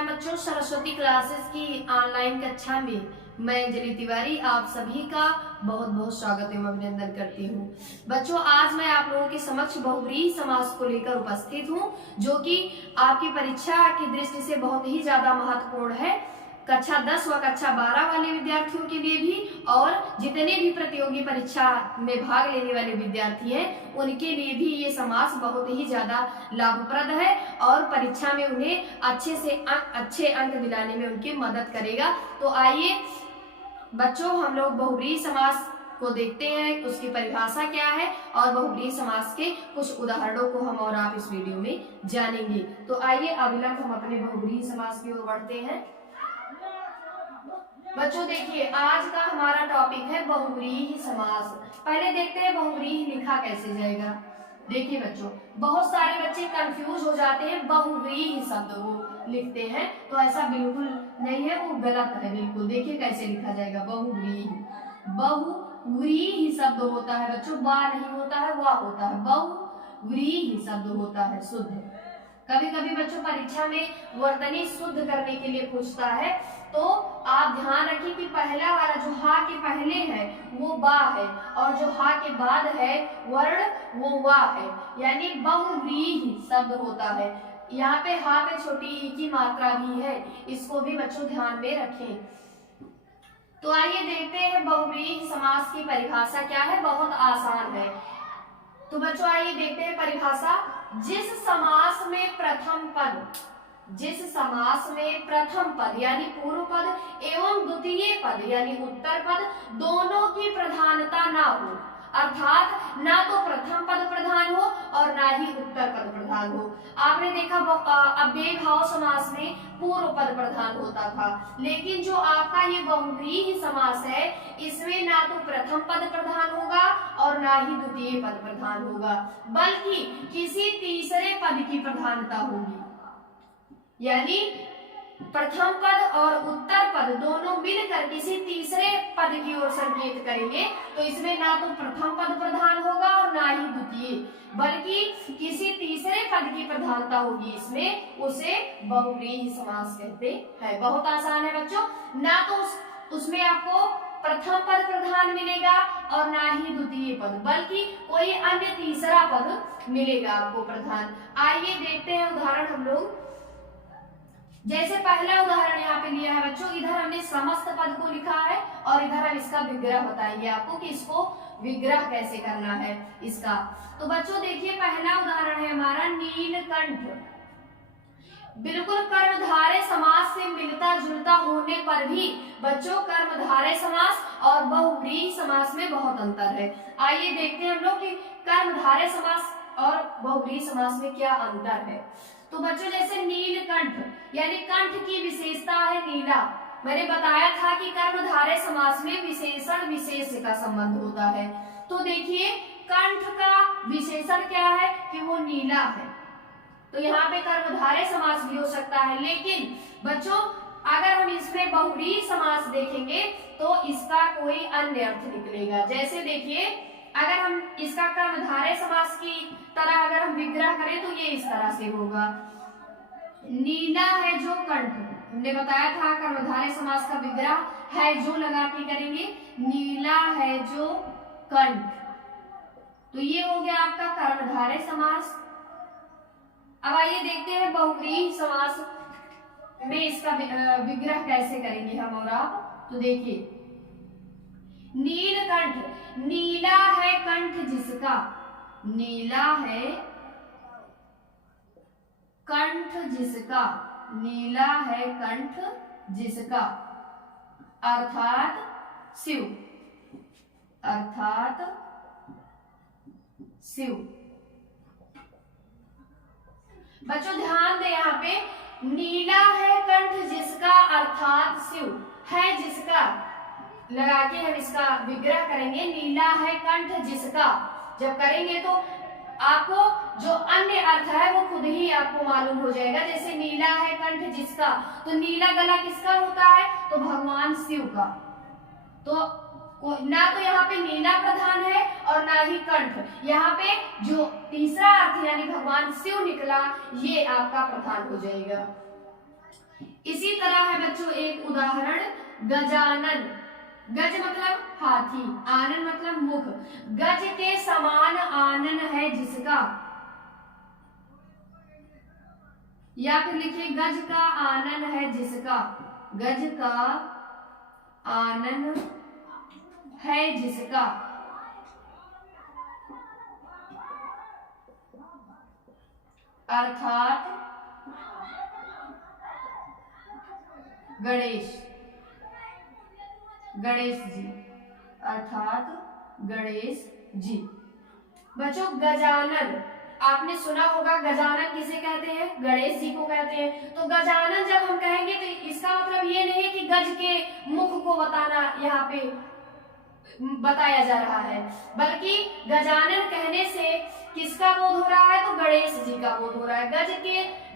नमस्कार बच्चों, सरस्वती क्लासेस की ऑनलाइन कक्षा में मैं अंजलि तिवारी आप सभी का बहुत बहुत स्वागत एवं अभिनंदन करती हूँ। बच्चों, आज मैं आप लोगों के समक्ष बहुव्रीहि समास को लेकर उपस्थित हूँ, जो कि आपकी परीक्षा की दृष्टि से बहुत ही ज्यादा महत्वपूर्ण है। कक्षा 10 व कक्षा 12 वाले विद्यार्थियों के लिए भी और जितने भी प्रतियोगी परीक्षा में भाग लेने वाले विद्यार्थी हैं उनके लिए भी ये समास बहुत ही ज्यादा लाभप्रद है और परीक्षा में उन्हें अच्छे अंक दिलाने में उनकी मदद करेगा। तो आइए बच्चों, हम लोग बहुव्रीहि समास को देखते हैं, उसकी परिभाषा क्या है और बहुव्रीहि समास के कुछ उदाहरणों को हम और आप इस वीडियो में जानेंगे। तो आइए अविलंब हम अपने बहुव्रीहि समास की ओर बढ़ते हैं। बच्चों देखिए, आज का हमारा टॉपिक है बहुव्रीहि समास। पहले देखते हैं बहुव्रीहि लिखा कैसे जाएगा। देखिए बच्चों, बहुत सारे बच्चे कंफ्यूज हो जाते हैं, बहुव्रीहि शब्द को लिखते हैं, तो ऐसा बिल्कुल नहीं है, वो गलत है बिल्कुल। देखिए कैसे लिखा जाएगा बहुव्रीहि। बहुव्रीहि शब्द होता है बच्चों, बा नहीं होता है, वाह होता है। बहुव्रीहि शब्द होता है शुद्ध। कभी कभी बच्चों परीक्षा में वर्तनी शुद्ध करने के लिए पूछता है, तो आप ध्यान रखिए कि पहला वाला जो हा के पहले है वो बा है और जो हा के बाद है वर्ण वो वा है, यानी बहुव्रीहि शब्द होता है। यहाँ पे हा पे छोटी ई की मात्रा भी है, इसको भी बच्चों ध्यान में रखें। तो आइए देखते हैं बहुव्रीहि समास की परिभाषा क्या है। बहुत आसान है। तो बच्चों आइए देखते हैं परिभाषा। जिस समास में प्रथम पद यानी पूर्व पद एवं द्वितीय पद यानी उत्तर पद दोनों की प्रधानता ना हो, अर्थात ना तो प्रथम पद प्रधान हो और ना ही उत्तर पद प्रधान हो। आपने देखा अव्ययी भाव समास में पूर्व पद प्रधान होता था, लेकिन जो आपका ये बहुव्रीहि समास है इसमें ना तो प्रथम पद प्रधान होगा और ना ही द्वितीय पद प्रधान होगा, बल्कि किसी तीसरे पद की प्रधानता होगी। यानी प्रथम पद और उत्तर पद दोनों मिलकर किसी तीसरे पद की ओर संकेत करेंगे, तो इसमें ना तो प्रथम पद प्रधान होगा और ना ही द्वितीय, बल्कि किसी तीसरे पद की प्रधानता होगी। इसमें उसे बहुव्रीहि समास कहते हैं। बहुत आसान है बच्चों, ना तो उसमें आपको प्रथम पद प्रधान मिलेगा और ना ही द्वितीय पद, बल्कि कोई अन्य तीसरा पद मिलेगा आपको प्रधान। आइए देखते हैं उदाहरण हम लोग। जैसे पहला उदाहरण यहाँ पे लिया है बच्चों, इधर हमने समस्त पद को लिखा है और इधर हम इसका विग्रह बताएंगे आपको कि इसको विग्रह कैसे करना है इसका। तो बच्चों देखिए, पहला उदाहरण है हमारा नीलकंठ। बिल्कुल कर्मधारय समास से मिलता जुलता होने पर भी बच्चों कर्मधारय समास और बहुव्रीहि समास में बहुत अंतर है। आइए देखते हैं हम लोग कि कर्मधारय समास और बहुव्रीहि समास में क्या अंतर है। तो बच्चों जैसे नीलकंठ यानी कंठ की विशेषता है नीला। मैंने बताया था कि कर्मधारय समास में विशेषण विशेष का संबंध होता है। तो देखिए कंठ का विशेषण क्या है कि वो नीला है, तो यहाँ पे कर्मधारय समास भी हो सकता है। लेकिन बच्चों अगर हम इसमें बहुव्रीहि समास देखेंगे तो इसका कोई अन्य अर्थ निकलेगा। जैसे देखिए, अगर हम इसका कर्मधारय समास की तरह अगर हम विग्रह करें तो ये इस तरह से होगा। नीला है जो कंठ, हमने बताया था कर्मधारय समास का विग्रह है जो लगा के करेंगे, नीला है जो कंठ, तो ये हो गया आपका कर्मधारय समास। अब आइए देखते हैं बहुव्रीहि समास में इसका विग्रह कैसे करेंगे हम और आप। तो देखिए, नीलकंठ, नीला है कंठ जिसका, नीला है कंठ जिसका, नीला है कंठ जिसका, अर्थात शिव, अर्थात शिव। बच्चों ध्यान दे, यहाँ पे नीला है कंठ जिसका अर्थात शिव है जिसका लगा के हम इसका विग्रह करेंगे। नीला है कंठ जिसका जब करेंगे तो आपको जो अन्य अर्थ है वो खुद ही आपको मालूम हो जाएगा। जैसे नीला है कंठ जिसका, तो नीला गला किसका होता है, तो भगवान शिव का। तो ना तो यहाँ पे नीला प्रधान है और ना ही कंठ, यहाँ पे जो तीसरा अर्थ यानी भगवान शिव निकला ये आपका प्रधान हो जाएगा। बच्चों एक उदाहरण, गजानन। गज मतलब हाथी, आनन मतलब मुख। गज के समान आनन है जिसका, या फिर लिखिए गज का आनन है जिसका। गज का आनन है जिसका, अर्थात गणेश, गणेश जी, अर्थात गणेश जी। बच्चों गजानन आपने सुना होगा, गजानन किसे कहते हैं? गणेश जी को कहते हैं। तो गजानन जब हम कहेंगे तो इसका मतलब ये नहीं है कि गज के मुख को बताना यहाँ पे बताया जा रहा है, बल्कि गजानन कहने से किसका बोध हो रहा है? तो गणेश जी का बोध हो रहा है।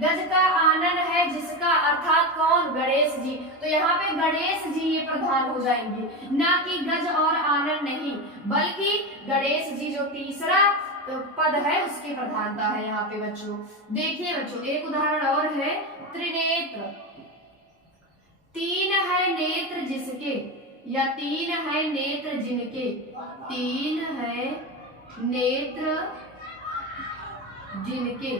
गज का आनन है जिसका, अर्थात कौन? गणेश जी। तो यहाँ पे गणेश जी ये प्रधान हो जाएंगे, ना कि गज और आनन नहीं, बल्कि गणेश जी जो तीसरा पद है उसकी प्रधानता है यहाँ पे बच्चों। देखिए बच्चों एक उदाहरण और है, त्रिनेत्र। तीन है नेत्र जिसके, या तीन है नेत्र जिनके, तीन है नेत्र जिनके,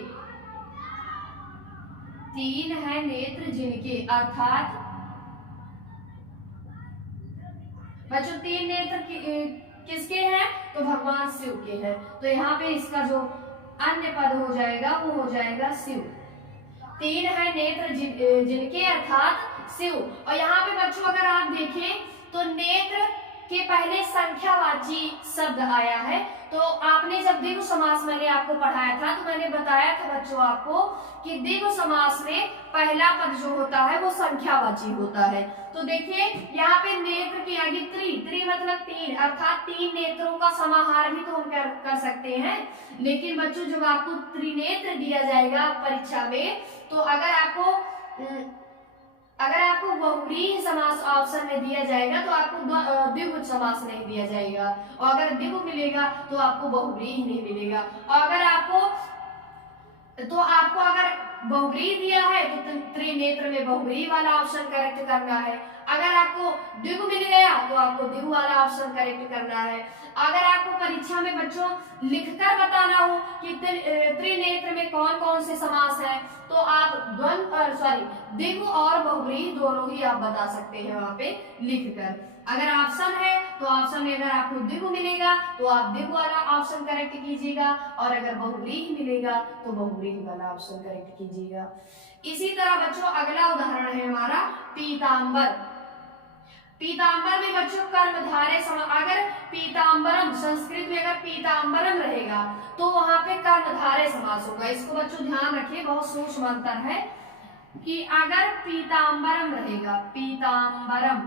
तीन है नेत्र जिनके, अर्थात बच्चों तीन नेत्र किसके हैं? तो भगवान शिव के हैं। तो यहाँ पे इसका जो अन्य पद हो जाएगा वो हो जाएगा शिव। तीन है नेत्र जिनके, अर्थात शिव। और यहाँ पे बच्चों अगर आप देखें तो नेत्र के पहले संख्यावाची शब्द आया है। तो आपने जब द्विगु समास मैंने आपको पढ़ाया था तो मैंने बताया था बच्चों आपको कि द्विगु समास में पहला पद जो होता है वो संख्यावाची होता है। तो देखिए यहाँ पे नेत्र की आगे त्रि मतलब तीन, अर्थात तीन नेत्रों का समाहार भी तो हम कर सकते हैं। लेकिन बच्चों जब आपको त्रिनेत्र दिया जाएगा परीक्षा में, तो अगर आपको बहुव्रीहि समास ऑप्शन में दिया जाएगा तो आपको द्विगु समास नहीं दिया जाएगा, और अगर द्विगु मिलेगा तो आपको बहुव्रीहि नहीं मिलेगा। और अगर आपको अगर बहुव्रीहि दिया है तो त्रिनेत्र में बहुव्रीहि वाला ऑप्शन करेक्ट करना है। अगर आपको द्विगु मिल गया तो आपको द्विगु वाला ऑप्शन करेक्ट करना है। अगर आपको परीक्षा में बच्चों लिखकर बताना हो कि त्रिनेत्र में कौन कौन से समास है, तो आप द्विगु और बहुव्रीहि दोनों ही आप बता सकते हैं वहां पे लिखकर। अगर ऑप्शन है तो ऑप्शन में अगर आपको द्विगु मिलेगा तो आप द्विगु वाला ऑप्शन करेक्ट कीजिएगा, और अगर बहुव्रीहि मिलेगा तो बहुव्रीहि वाला ऑप्शन करेक्ट कीजिएगा। इसी तरह बच्चों अगला उदाहरण है हमारा पीतांबर। पीतांबर में बच्चों कर्मधारय अगर पीतांबरम संस्कृत में अगर पीतांबरम रहेगा तो वहां पे कर्मधारय समास होगा। इसको बच्चों ध्यान रखिए, बहुत सूक्ष्म अंतर है कि अगर पीतांबरम रहेगा, पीतांबरम,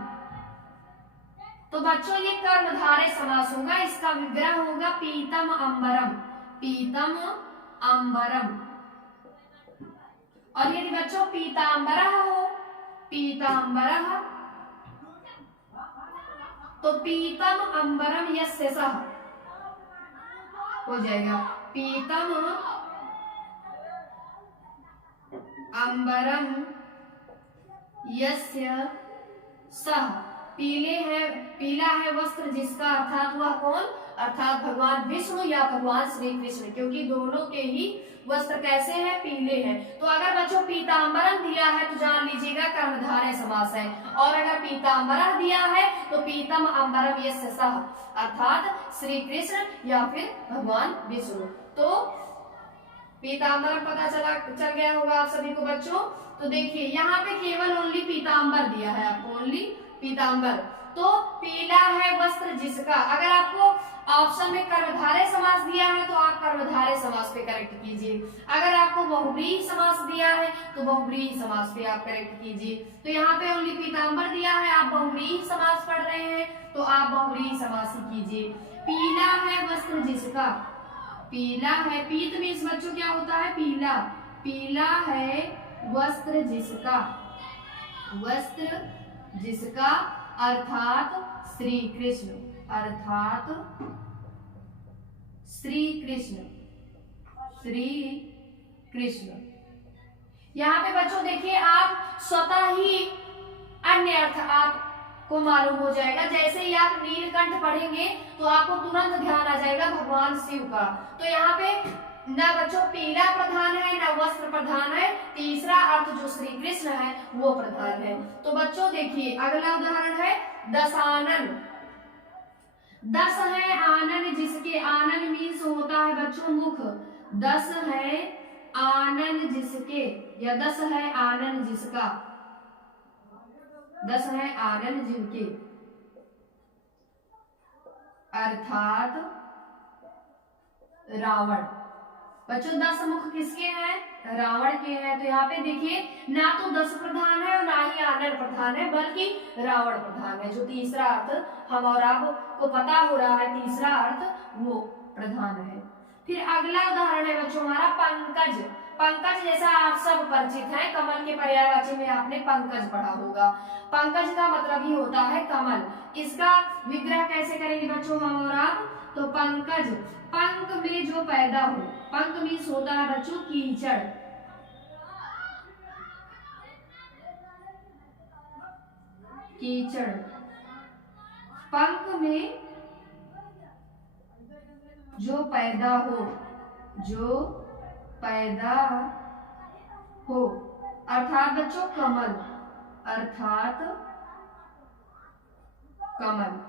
तो बच्चों ये कर्मधारय समास होगा। इसका विग्रह होगा पीतम अंबरम, पीतम अंबरम। और यदि बच्चों पीतांबरः हो, पीतांबरः, तो पीतम अंबरम यस्य सः हो जाएगा, पीतम अंबरम यस्य सः। पीला है वस्त्र जिसका, अर्थात वह कौन? अर्थात भगवान विष्णु या भगवान श्री कृष्ण, क्योंकि दोनों के ही वस्त्र कैसे हैं? पीले हैं। तो अगर बच्चों पीतांबरम दिया है तो जान लीजिएगा कर्मधारय समास है, और अगर पीतांबरः दिया है तो पीतम अंबरम यस्य सः, अर्थात श्री कृष्ण या फिर भगवान विष्णु। तो पीतांबरम पता चल गया होगा आप सभी को बच्चों। तो देखिए यहाँ पे केवल ओनली पीतांबर दिया है आपको, ओनली पीतांबर। तो पीला है वस्त्र जिसका, अगर आपको ऑप्शन में कर्मधारय समास दिया है तो आप कर्मधारय समास पे करेक्ट कीजिए। अगर आपको बहुव्रीहि समास दिया है तो बहुव्रीहि समास पे आप करेक्ट कीजिए। तो यहाँ पे ओनली पीतांबर दिया है, आप बहुव्रीहि समास पढ़ रहे हैं तो आप बहुव्रीहि समास ही कीजिए। पीला है वस्त्र जिसका, पीला है, पीत में इस बच्चों क्या होता है? पीला। पीला है वस्त्र जिसका, वस्त्र जिसका, अर्थात श्री कृष्ण, अर्थात श्री कृष्ण, श्री कृष्ण। यहाँ पे बच्चों देखिए आप स्वतः ही अन्य अर्थ आपको मालूम हो जाएगा। जैसे ही आप नीलकंठ पढ़ेंगे तो आपको तुरंत ध्यान आ जाएगा भगवान शिव का। तो यहाँ पे न बच्चों पीला प्रधान है, न वस्त्र प्रधान है, तीसरा अर्थ जो श्री कृष्ण है वो प्रधान है। तो बच्चों देखिए अगला उदाहरण है दशानन। दस है आनन जिसके, आनन मीन्स होता है बच्चों मुख। दस है आनन जिसके या दस है आनन जिसका, दस है आनन जिनके, अर्थात रावण। बच्चों 10 मुख किसके हैं? रावण के हैं। तो यहाँ पे देखिए ना तो 10 प्रधान है और ना ही आनन प्रधान है, बल्कि रावण प्रधान है। जो तीसरा अर्थ हम और आपको पता हो रहा है, तीसरा अर्थ वो प्रधान है। फिर अगला उदाहरण है बच्चों हमारा पंकज। पंकज जैसा आप सब परिचित हैं, कमल के पर्यायवाची में आपने पंकज पढ़ा होगा। पंकज का मतलब ही होता है कमल। इसका विग्रह कैसे करेंगे बच्चों हम और आप? तो पंकज, पंख में जो पैदा हो, पंख मीन्स होता है बच्चों कीचड़, कीचड़। पंख में जो पैदा हो, जो पैदा हो, अर्थात बच्चों कमल, अर्थात कमल।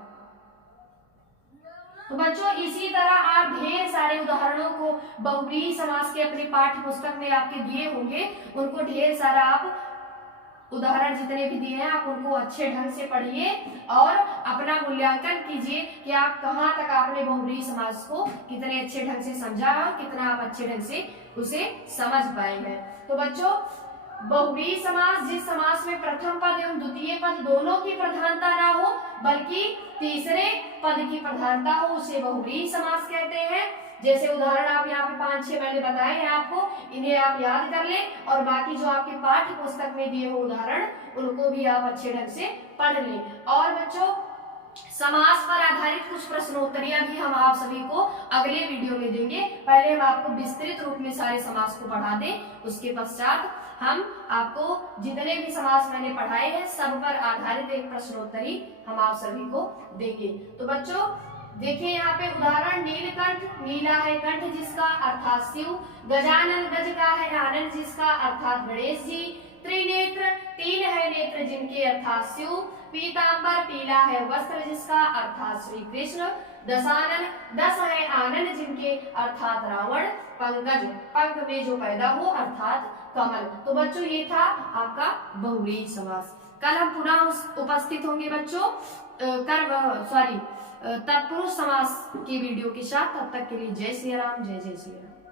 तो बच्चों इसी तरह आप ढेर सारे उदाहरणों को बहुव्रीहि समास के अपने पाठ्य पुस्तक में आपके दिए होंगे, उनको ढेर सारा आप उदाहरण जितने भी दिए हैं आप उनको अच्छे ढंग से पढ़िए और अपना मूल्यांकन कीजिए कि आप कहाँ तक आपने बहुव्रीहि समास को कितने अच्छे ढंग से समझा और कितना आप अच्छे ढंग से उसे समझ पाए हैं। तो बच्चों बहुव्रीहि समास जिस समास में प्रथम पद एवं द्वितीय पद दोनों की प्रधानता ना हो बल्कि तीसरे पद की प्रधानता हो, उसे बहुव्रीहि समास कहते हैं। जैसे उदाहरण आप यहाँ पे 5-6 मैंने बताए हैं आपको, इन्हें आप याद कर लें और बाकी जो आपके पाठ्य पुस्तक में दिए हुए उदाहरण उनको भी आप अच्छे ढंग से पढ़ लें। और बच्चों समास पर आधारित कुछ प्रश्नोत्तरियां भी हम आप सभी को अगले वीडियो में देंगे। पहले हम आपको विस्तृत रूप में सारे समास को पढ़ा दें, उसके पश्चात हम आपको जितने भी समास मैंने पढ़ाए हैं सब पर आधारित एक प्रश्नोत्तरी हम आप सभी को देंगे। तो बच्चों देखिए यहाँ पे उदाहरण नीलकंठ, नीला है कंठ जिसका अर्थात शिव। गजानन, गज का है आनंद जिसका अर्थात गणेश जी। त्रिनेत्र, 3 है नेत्र जिनके अर्थात शिव। पीतांबर, पीला है वस्त्र जिसका अर्थात श्री कृष्ण। दशानन, 10 है आनंद जिनके अर्थात रावण। पंकज, पंख में जो पैदा हो अर्थात कमल। तो बच्चों ये था आपका बहुव्रीहि समास। कल हम पुनः उपस्थित होंगे बच्चों तत्पुरुष समास के वीडियो के साथ। तब तक के लिए जय श्री राम, जय जय श्री राम।